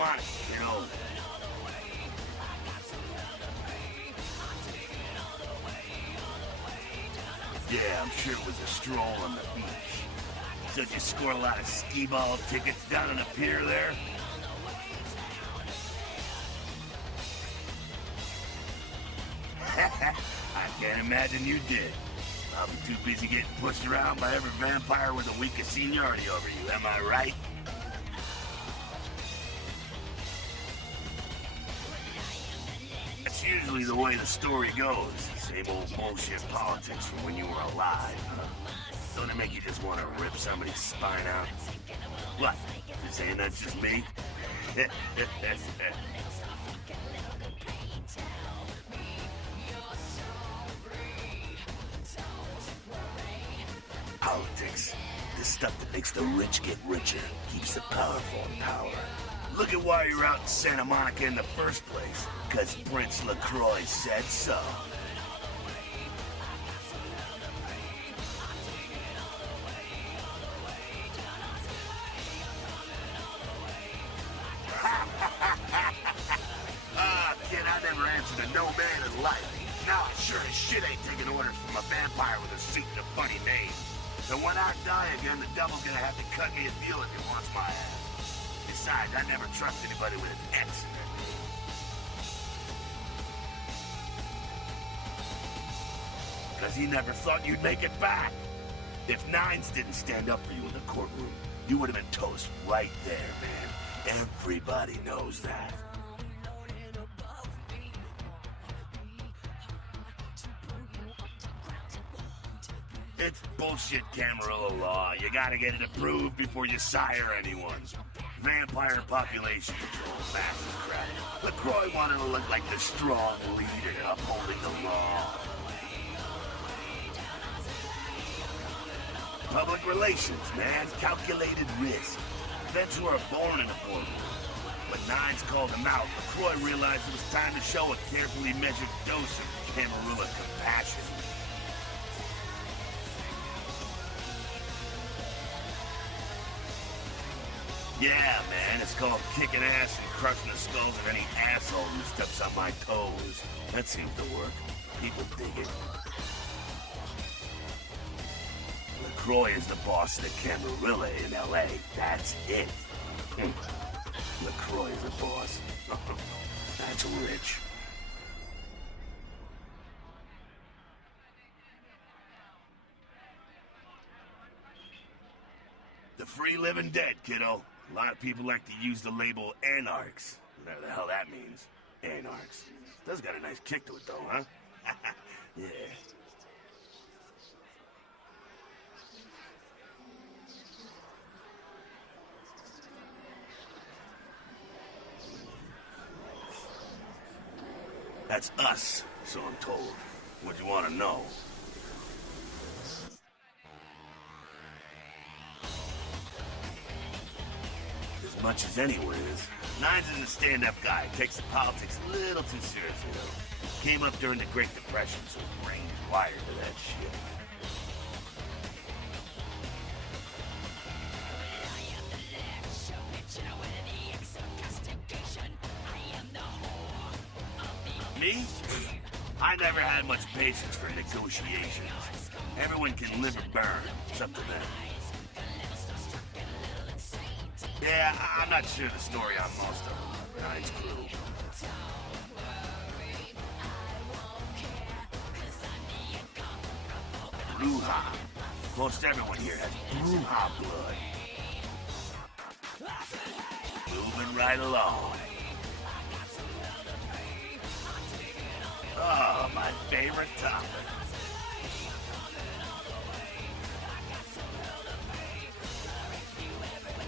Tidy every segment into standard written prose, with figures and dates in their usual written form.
Monty, you know. Yeah, I'm sure it was a stroll on the beach. So did you score a lot of skee-ball tickets down on the pier there? I can't imagine you did. I'll be too busy getting pushed around by every vampire with a week of seniority over you, am I right? That's usually the way the story goes. Same old bullshit politics from when you were alive, huh? Don't it make you just want to rip somebody's spine out? What? You saying that's just me? Politics. The stuff that makes the rich get richer, keeps the powerful in power. Look at why you're out in Santa Monica in the first place. 'Cause Prince LaCroix said so. Kid, I never answered a no man in life. Now I sure as shit ain't taking orders from a vampire with a suit and a funny name. And when I die again, the devil's gonna have to cut me a deal if he wants my ass. Besides, I never trust anybody with an X in their name. Because he never thought you'd make it back. If Nines didn't stand up for you in the courtroom, you would have been toast right there, man. Everybody knows that. It's bullshit Camarilla law. You gotta get it approved before you sire anyone. Vampire population control, massive crap. LaCroix wanted to look like the strong leader upholding the law. Public relations, man. Calculated risk. Vets who are born in a courtroom. When Nines called him out, LaCroix realized it was time to show a carefully measured dose of Camarilla compassion. Yeah, man, it's called kicking ass and crushing the skulls of any asshole who steps on my toes. That seems to work. People dig it. LaCroix is the boss of the Camarilla in L.A. That's it. LaCroix is the boss. That's rich. The free living dead, kiddo. A lot of people like to use the label Anarchs. Whatever the hell that means. Anarchs. Does got a nice kick to it, though, huh? Yeah. That's us, so I'm told. What do you want to know? As much as anyone is. Nines isn't a stand-up guy. Takes the politics a little too seriously, though. Came up during the Great Depression, so his brain's wired to that shit. Me? I never had much patience for negotiations. Everyone can live or burn. It's up to them. Yeah, I'm not sure the story on most of Nines' crew. Bruja. Most everyone here has Bruja blood. Moving right along. Oh, my favorite topic.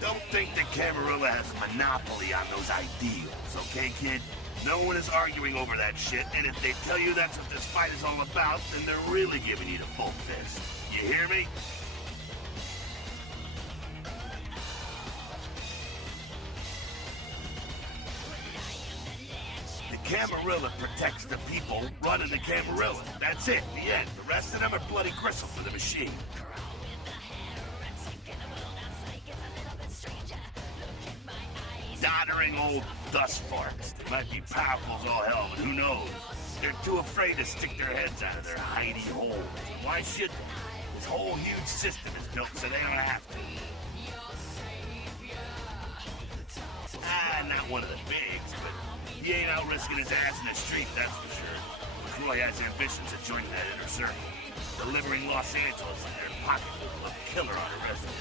Don't think that Camarilla has a monopoly on those ideals, okay, kid? No one is arguing over that shit, and if they tell you that's what this fight is all about, then they're really giving you the full fist. You hear me? The Camarilla protects the people running the Camarilla. That's it, the end. The rest of them are bloody gristle for the machine. doddering old dust farts. They might be powerful as all hell, but who knows? They're too afraid to stick their heads out of their hidey holes. Why should they? This whole huge system is built so they don't have to. Not one of the bigs, but he ain't out risking his ass in the street, that's for sure. LaCroix has ambitions to join that inner circle, delivering Los Angeles in their pocketbook of a killer on a resume.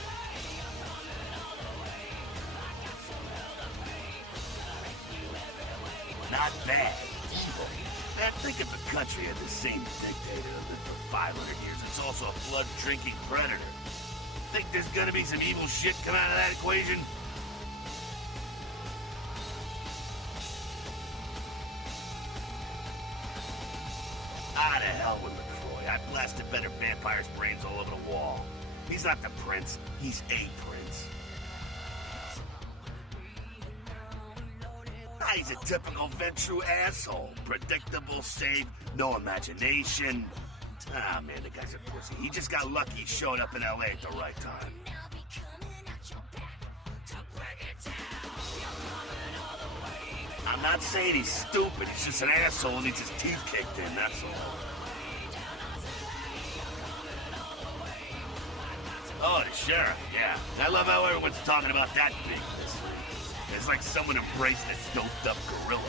Not bad, evil. Man, think if the country had the same dictator that lived for 500 years. It's also a blood-drinking predator. Think there's gonna be some evil shit come out of that equation? Ah, to hell with LaCroix. I blasted better vampires' brains all over the wall. He's not the prince. He's a prince. Ah, he's a typical Ventru asshole. Predictable, safe, no imagination. Ah, man, the guy's a pussy. He just got lucky he showed up in L.A. at the right time. I'm not saying he's stupid. He's just an asshole who needs his teeth kicked in, that's all. Oh, the sheriff, yeah. I love how everyone's talking about that big this week. It's like someone embraced a doped-up gorilla.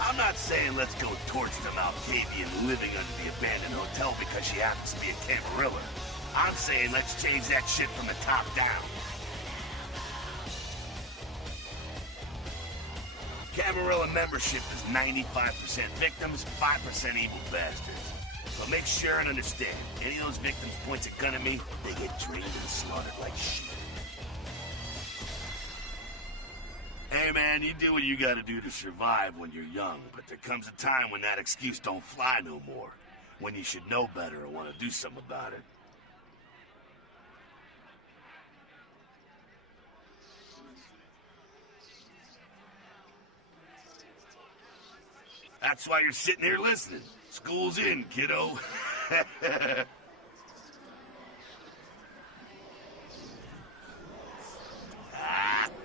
I'm not saying let's go torch the Malkavian living under the abandoned hotel because she happens to be a Camarilla. I'm saying let's change that shit from the top down. Camarilla membership is 95% victims, 5% evil bastards. So make sure and understand, any of those victims points a gun at me, they get drained and slaughtered like sheep. Hey man, you do what you gotta do to survive when you're young, but there comes a time when that excuse don't fly no more. When you should know better or want to do something about it. That's why you're sitting here listening. School's in, kiddo.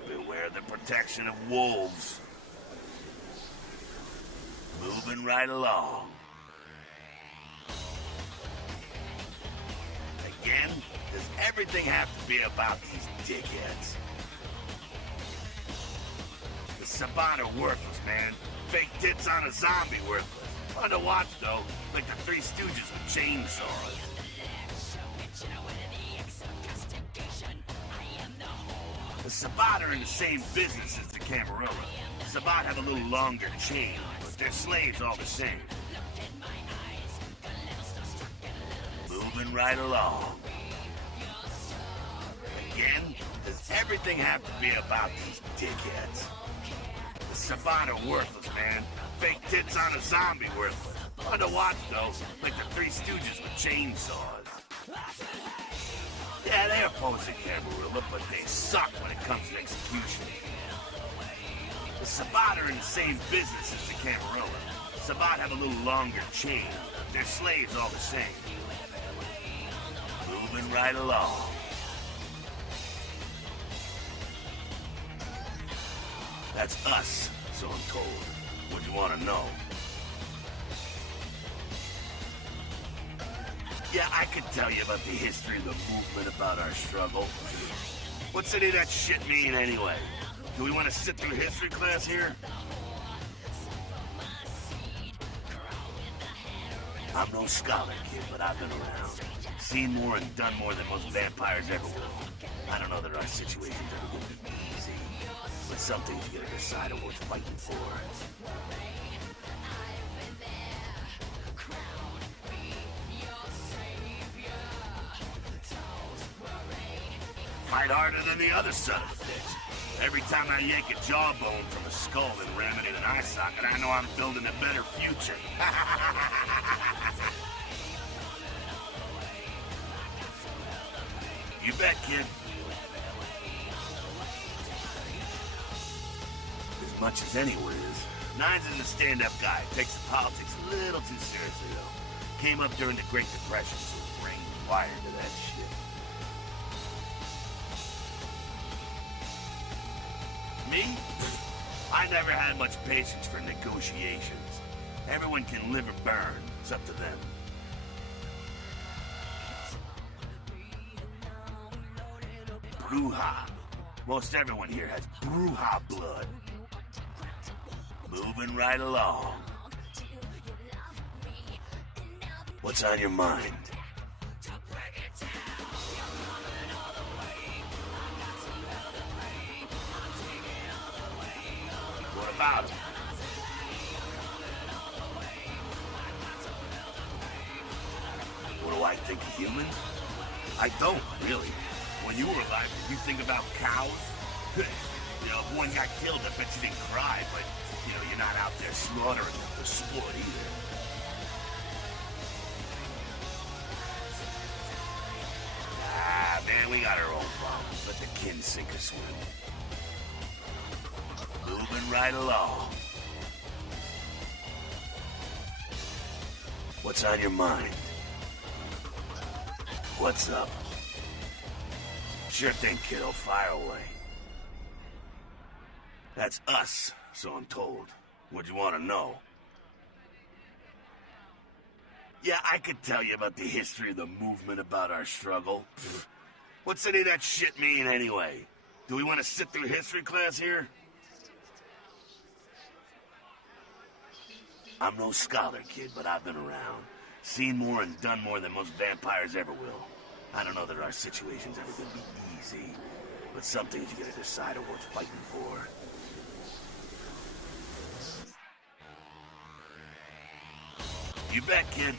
Beware the protection of wolves. Moving right along. Again, does everything have to be about these dickheads? The Sabat are worthless, man. Fake tits on a zombie worthless. Fun to watch, though, like the Three Stooges with chainsaws. The Sabat are in the same business as the Camarilla. The Sabat have a little longer chain, but they're slaves all the same. Moving right along. Again, does everything have to be about these dickheads? The Sabat are worthless, man. Fake tits on a zombie worthless. Fun to watch, though, like the Three Stooges with chainsaws. Yeah, they oppose the Camarilla, but they suck when it comes to execution. The Sabat are in the same business as the Camarilla. The Sabat have a little longer chain. They're slaves all the same. Moving right along. That's us, so I'm told. What do you want to know? Yeah, I could tell you about the history of the movement, about our struggle. What's any of that shit mean, anyway? Do we want to sit through history class here? I'm no scholar, kid, but I've been around. Seen more and done more than most vampires ever will. I don't know that our situation's ever going to be easy. But some things you gotta decide on worth fighting for. Fight harder than the other son of a bitch. Every time I yank a jawbone from a skull and ram it in an eye socket, I know I'm building a better future. You bet, kid. As much as anyone is. Nines is a stand-up guy. Takes the politics a little too seriously, though. Came up during the Great Depression, so his brain wired to that shit. Me? I never had much patience for negotiations. Everyone can live or burn. It's up to them. Bruja. Most everyone here has Bruja blood. Moving right along. What's on your mind? What about him? What do I think of humans? I don't, really. When you were alive, did you think about cows? You know, if one got killed, I bet you didn't cry, but, you know, you're not out there slaughtering them for sport either. Ah, man, we got our own problems. Let the kin sink or swim. Moving right along. What's on your mind? What's up? Sure thing, kiddo. Fire away. That's us, so I'm told. What'd you want to know? Yeah, I could tell you about the history of the movement, about our struggle. What's any of that shit mean, anyway? Do we want to sit through history class here? I'm no scholar, kid, but I've been around. Seen more and done more than most vampires ever will. I don't know that our situation's ever gonna be easy, but some things you gotta decide are worth fighting for. You bet, kid.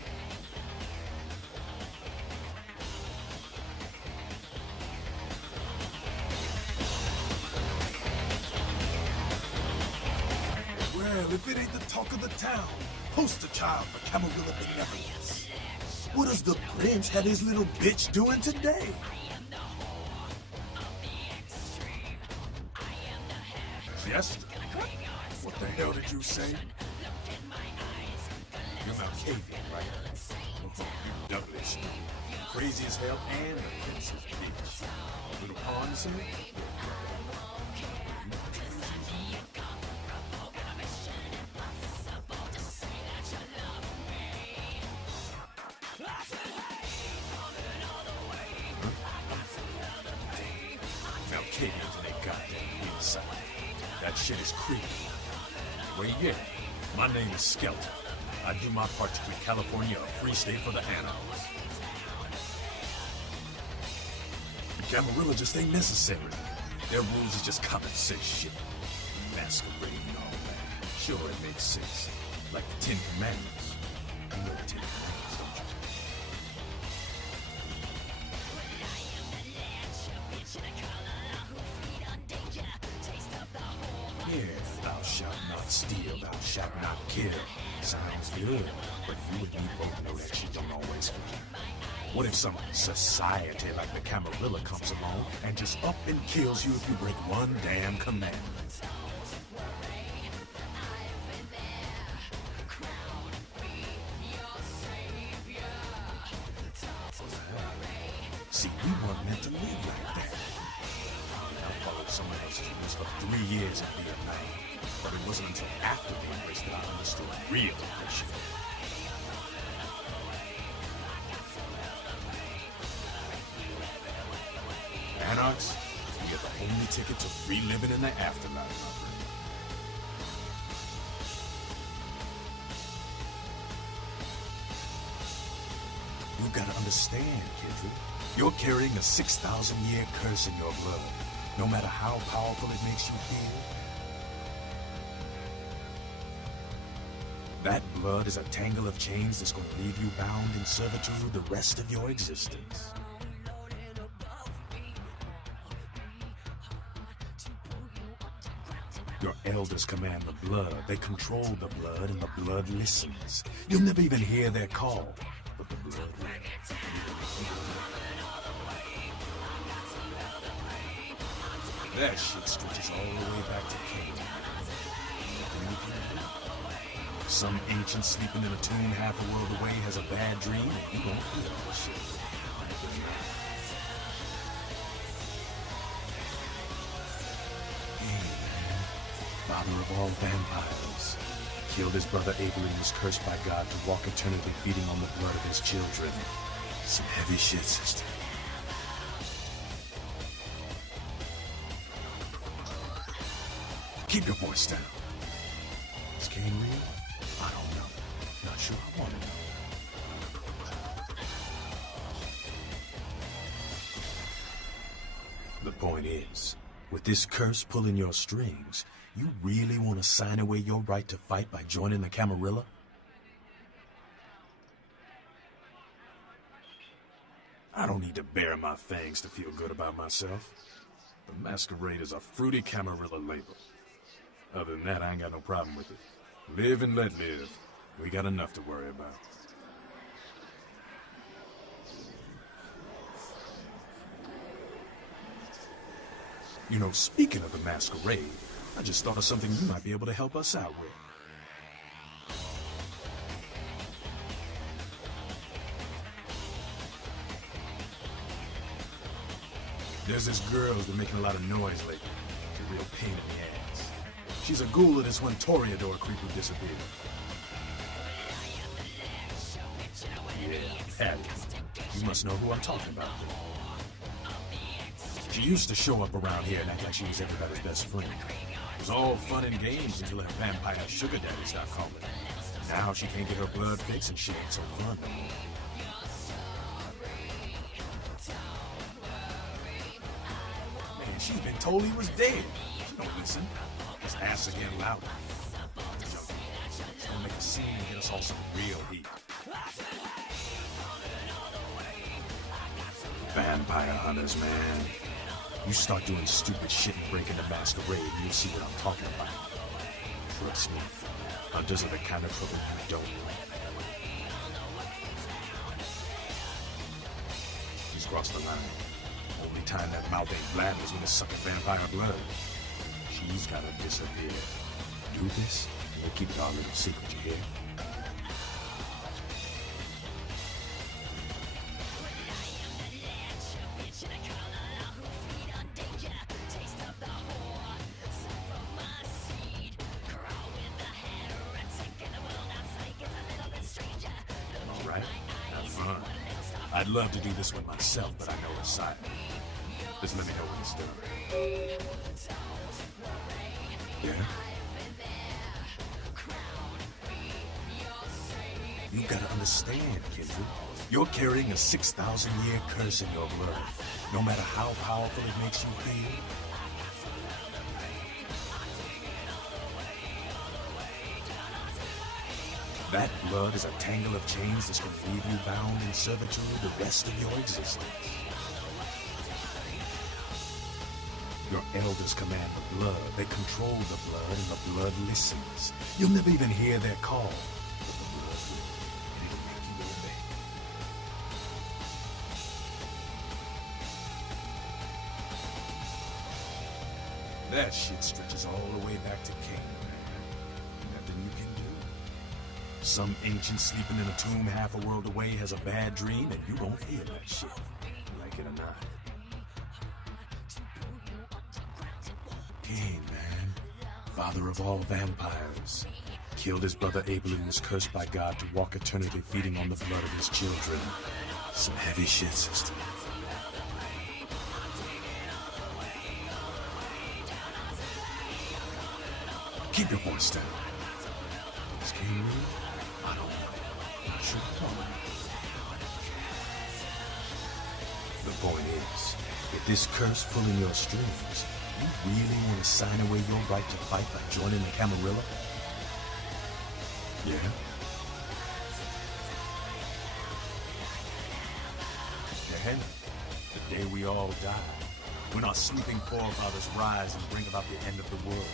Well, if it ain't the talk of the town, poster child for Camarilla benevolence. What is the prince had his little bitch doing today? Fiesta? What the hell did you say? You're Malkavian, right? Oh, you devilish. Crazy as hell and a prince's bitch. Little pawn to me? Malkavians and they goddamn inside. That shit is creepy. Where you at? My name is Skelton. I do my part to keep California a free state for the Anarchies. The Camarilla just ain't necessary. Their rules is just common sense shit. Masquerading and all that. Sure, it makes sense. Like the Ten Commandments. You know the Ten Commandments, don't you? Yeah, thou shalt not steal, thou shalt not kill. Sounds good, but you and me both know that shit don't always fly. What if some society like the Camarilla comes along and just up and kills you if you break one damn commandment? See, we weren't meant to live like that. I followed someone else's rules for 3 years in Vietnam, but it wasn't until after the embrace that I understood real oppression. Anarchs, we get the only ticket to reliving in the afterlife, my friend. You gotta understand, Kendrick. You're carrying a 6,000-year curse in your blood, no matter how powerful it makes you feel. That blood is a tangle of chains that's gonna leave you bound in servitude the rest of your existence. Your elders command the blood, they control the blood, and the blood listens. You'll never even hear their call, but the blood will. That shit stretches all the way back to Cain. Some ancient sleeping in a tomb half a world away has a bad dream, and you don't feel all this shit. Hey, man. father of all vampires, killed his brother Abel and was cursed by God to walk eternally feeding on the blood of his children. Some heavy shit, sister. Keep your voice down. Is Kane real? I don't know. Not sure I want to know. The point is, with this curse pulling your strings, you really want to sign away your right to fight by joining the Camarilla? I don't need to bare my fangs to feel good about myself. The Masquerade is a fruity Camarilla label. Other than that, I ain't got no problem with it. Live and let live. We got enough to worry about. You know, speaking of the Masquerade, I just thought of something you might be able to help us out with. There's this girl who's been making a lot of noise lately. She's a real pain in the ass. She's a ghoul of this one Toreador creep who disappeared. Yeah, Abby. You must know who I'm talking about. She used to show up around here and act like she was everybody's best friend. It was all fun and games until her vampire sugar daddy stopped calling. Now she can't get her blood fixed and shit ain't so fun no more. Man, she's been told he was dead. She don't listen. His ass again louder. She's gonna make a scene and get us all some real heat. Vampire hunters, man. You start doing stupid shit and breaking the Masquerade, you'll see what I'm talking about. Trust me, hunters are the kind of trouble you don't want. He's crossed the line. Only time that mouth ain't black is when it's sucking vampire blood. She's gotta disappear. Do this, and we'll keep it our little secret, you hear? I'd love to do this one myself, but I know it's silent. Just let me know when it's done. Yeah? You gotta understand, Kendra. You're carrying a 6,000-year curse in your blood. No matter how powerful it makes you feel. That blood is a tangle of chains that's going to leave you bound in servitude the rest of your existence. Your elders command the blood. They control the blood, and the blood listens. You'll never even hear their call. But the blood will, and it'll make you obey. That shit stretches all the way back to Cain. Nothing you can do. Some ancient sleeping in a tomb half a world away has a bad dream, and you don't feel that shit, like it or not. Cain, man. Father of all vampires. Killed his brother Abel and was cursed by God to walk eternally feeding on the blood of his children. Some heavy shit, sister. Keep your voice down. Is Cain real? I don't know. Not sure I want to know. The point is, if this curse pulling your strings, you really want to sign away your right to fight by joining the Camarilla? Yeah? Yeah? The day we all die, when our sleeping forefathers rise and bring about the end of the world.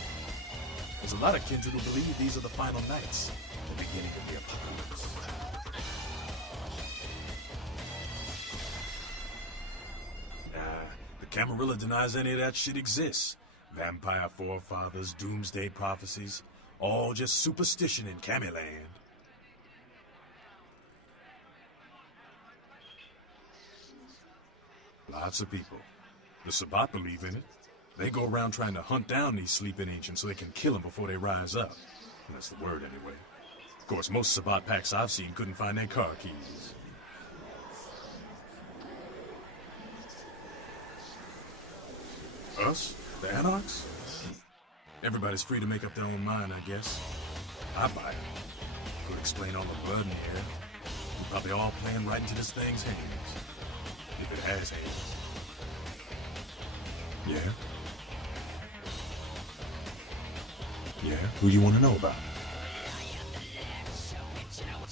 There's a lot of kindred who believe these are the final nights, the beginning of the apocalypse. Nah, the Camarilla denies any of that shit exists. Vampire forefathers, doomsday prophecies, all just superstition in Camiland. Lots of people. The Sabbat believe in it. They go around trying to hunt down these sleeping ancients so they can kill them before they rise up. That's the word, anyway. Of course, most Sabbat packs I've seen couldn't find their car keys. Us? The Anarchs? Everybody's free to make up their own mind, I guess. I buy it. Could explain all the blood in the air. We're probably all playing right into this thing's hands. If it has hands. Yeah? Yeah? Who do you want to know about?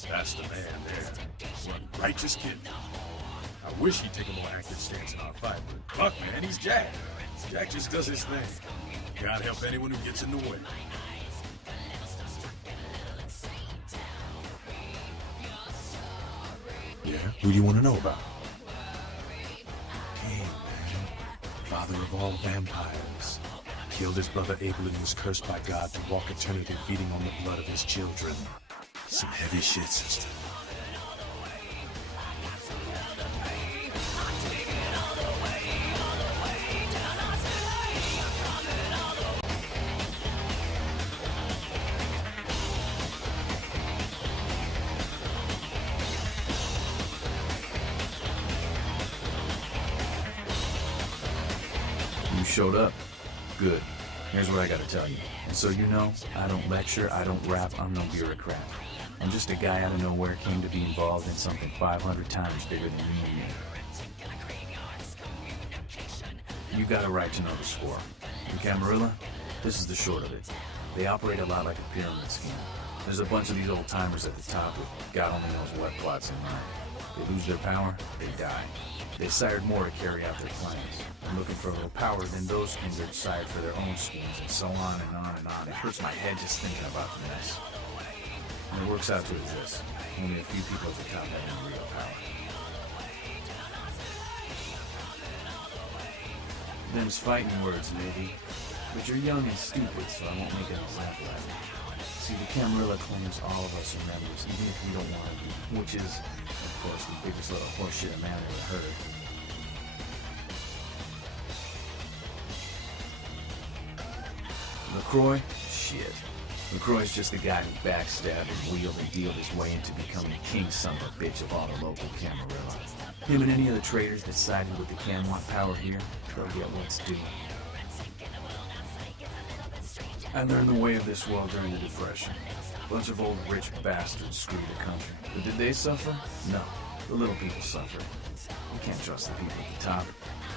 That's the man there. One righteous kid. I wish he'd take a more active stance in our fight, but fuck, man, he's Jack. Jack just does his thing. God help anyone who gets in the way. Yeah? Who do you want to know about? Cain, man. Father of all vampires. Killed his brother Abel and was cursed by God to walk eternity feeding on the blood of his children. Some heavy shit, sister. You showed up. Good. Here's what I gotta tell you. And so you know, I don't lecture, I don't rap, I'm no bureaucrat. I'm just a guy out of nowhere came to be involved in something 500 times bigger than you and me. You got a right to know the score. In Camarilla, this is the short of it. They operate a lot like a pyramid scheme. There's a bunch of these old-timers at the top with God only knows what plots in mind. They lose their power, they die. They sired more to carry out their plans. And looking for a little power, then those kindred sired for their own schemes, and so on and on and on. It hurts my head just thinking about the mess. And it works out to as this. Only a few people at the top have any real power. Them's fighting words, maybe. But you're young and stupid, so I won't make an example out of you. See, the Camarilla claims all of us are members, even if we don't want to be. Which is, of course, the biggest little horseshit a man ever heard. LaCroix? Shit. LaCroix's just the guy who backstabbed and wheeled and dealed his way into becoming king son of a bitch of all the local Camarilla. Him and any of the traitors that sided with the Cam want power here, they'll get what's due. I learned the way of this world during the Depression. A bunch of old rich bastards screwed the country. But did they suffer? No. The little people suffered. You can't trust the people at the top.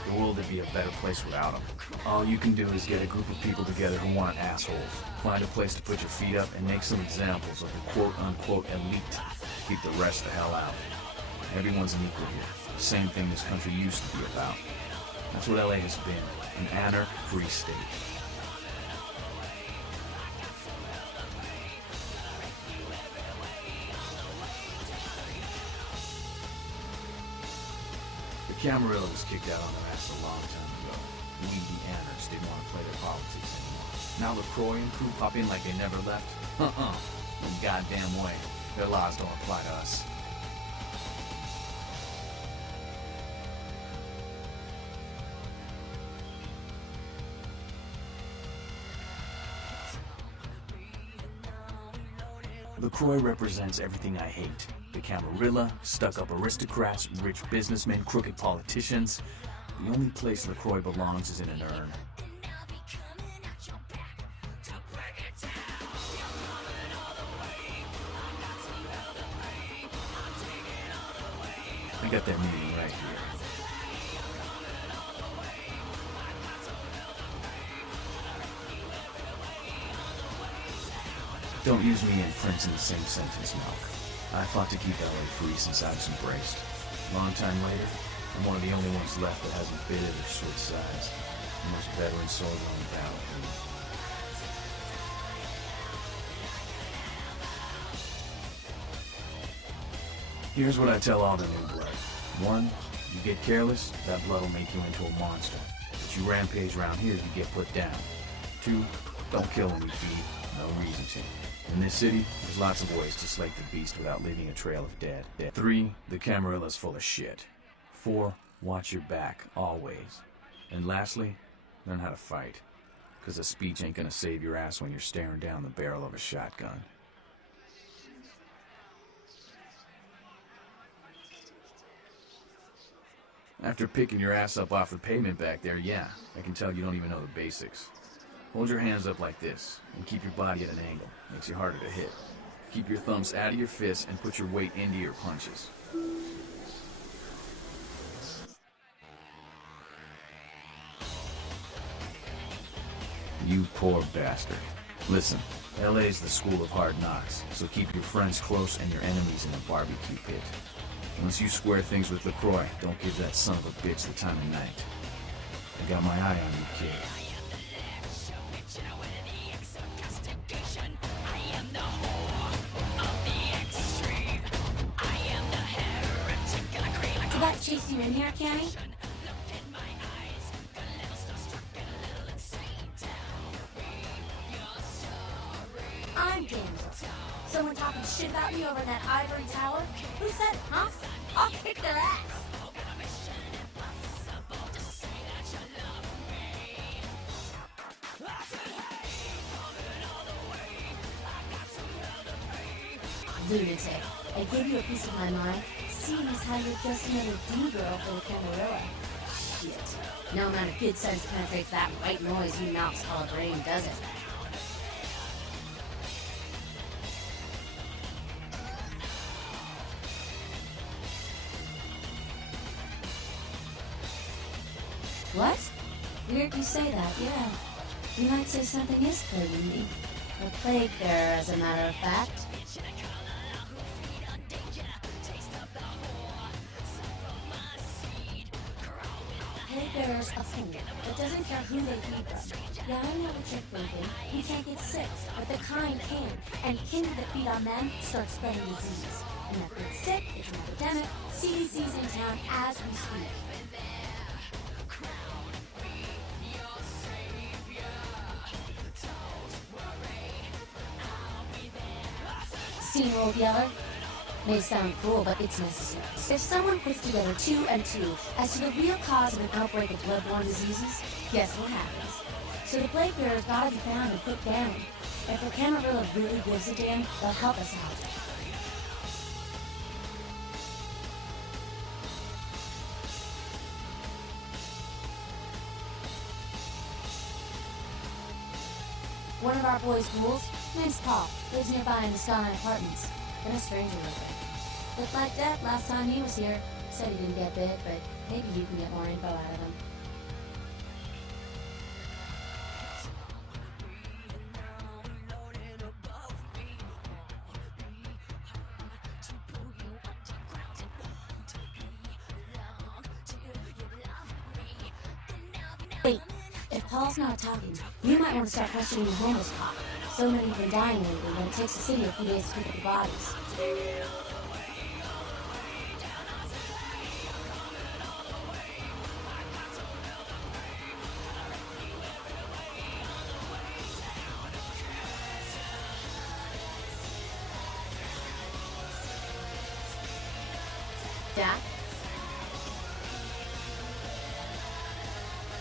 The world would be a better place without them. All you can do is get a group of people together who aren't assholes. Find a place to put your feet up and make some examples of the quote-unquote elite. Keep the rest the hell out. Everyone's an equal here. Same thing this country used to be about. That's what LA has been. An anarch-free state. The Camarilla was kicked out on their ass a long time ago. We, the anarchs, didn't want to play their politics anymore. Now LaCroix and crew pop in like they never left? No goddamn way. Their laws don't apply to us. LaCroix represents everything I hate. The Camarilla, stuck-up aristocrats, rich businessmen, crooked politicians. The only place LaCroix belongs is in an urn. I got their meeting right here. Don't use me and Prince in the same sentence, Malk. I fought to keep LA free since I was embraced. Long time later, I'm one of the only ones left that hasn't bidded or switched sides. The most veteran soldier on the battlefield. Here's what I tell all the new blood. 1, you get careless, that blood will make you into a monster. But you rampage around here, you get put down. 2, don't kill when we feed. No reason to. In this city, there's lots of ways to slake the beast without leaving a trail of dead. 3, the Camarilla's full of shit. 4, watch your back, always. And lastly, Learn how to fight. Because a speech ain't gonna save your ass when you're staring down the barrel of a shotgun. After picking your ass up off the pavement back there, yeah, I can tell you don't even know the basics. Hold your hands up like this, and keep your body at an angle. Makes you harder to hit. Keep your thumbs out of your fists and put your weight into your punches. You poor bastard. Listen, LA's the school of hard knocks, so keep your friends close and your enemies in a barbecue pit. Once you square things with LaCroix, don't give that son of a bitch the time of night. I got my eye on you, kid. Did that chase you in here, Kenny? I'm damsel. Someone talking shit about me over in that ivory tower? Who said it, huh? I'll kick their ass! Lunatic. I gave you a piece of my mind, seeing as how you're just another D-girl for the Camarilla. Shit. No amount of good sense penetrates that white noise you mouths call a brain, does it? What? Weird you say that, yeah. You might say something is plaguing me. A plague bearer, as a matter of fact. Plague bearer's a fool, but doesn't care who they feed from. Yeah, I know what you're thinking. You can't get sick, but the kind can. And kindred that feed on them start spreading disease. And that gets sick, it's an epidemic. CDC's in town as we speak. Seen Old Yeller? May sound cruel, but it's necessary. If someone puts together 2 and 2 as to the real cause of an outbreak of bloodborne diseases, guess what happens? So the plague bearer's gotta be found and put down. If the Camarilla really gives a damn, they'll help us out. One of our boys' ghouls, name's Paul, lives nearby in the Skyline Apartments. Been a stranger with him. Looked like death last time he was here. Said he didn't get bit, but maybe you can get more info out of him. Wait, if Paul's not talking, you might want to start questioning the homeless cop. So many have been dying lately that it takes the city a few days to pick up the bodies. Jack?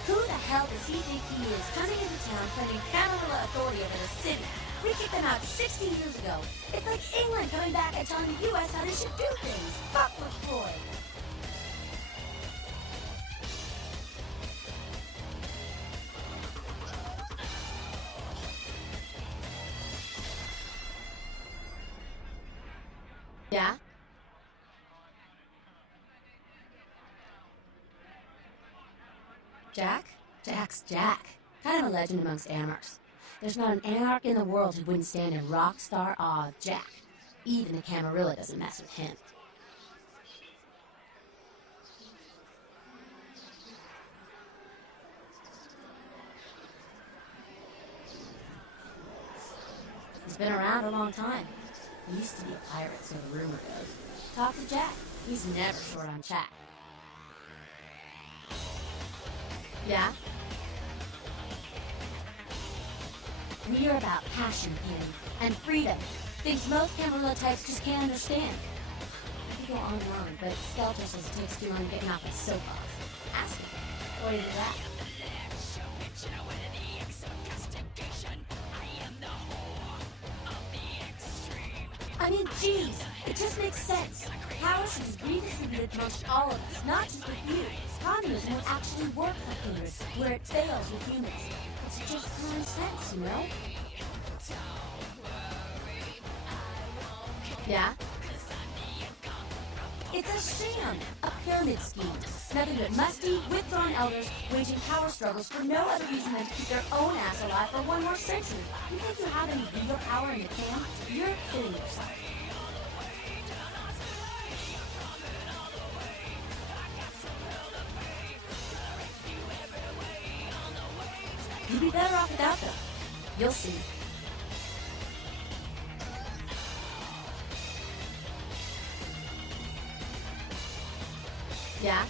Who the hell does he think he is coming into town claiming Camarilla authority over the city? We kicked them out 60 years ago. It's like England coming back and telling the U.S. how they should do things. Fuck LaCroix. Yeah? Jack? Jack's Jack. Kind of a legend amongst anarchs. There's not an anarch in the world who wouldn't stand in rock star awe of Jack. Even the Camarilla doesn't mess with him. He's been around a long time. He used to be a pirate, so the rumor goes. Talk to Jack. He's never short on chat. Yeah? We are about passion, Penny, and freedom. Things most Camarilla types just can't understand. I could go on and on, but Skelter says it takes too long getting off his soapbox. Ask him. What is that? I mean, geez, it just makes sense. Power should be redistributed amongst all of us, not just with you. Communism would actually work for Kindred, where it fails with humans. It's just common sense, you know? Yeah? It's a sham, a pyramid scheme. Nothing but musty, withdrawn elders waging power struggles for no other reason than to keep their own ass alive for one more century. You think you have any real power in the camp? You're kidding yourself. You'd be better off without them. You'll see. Yeah?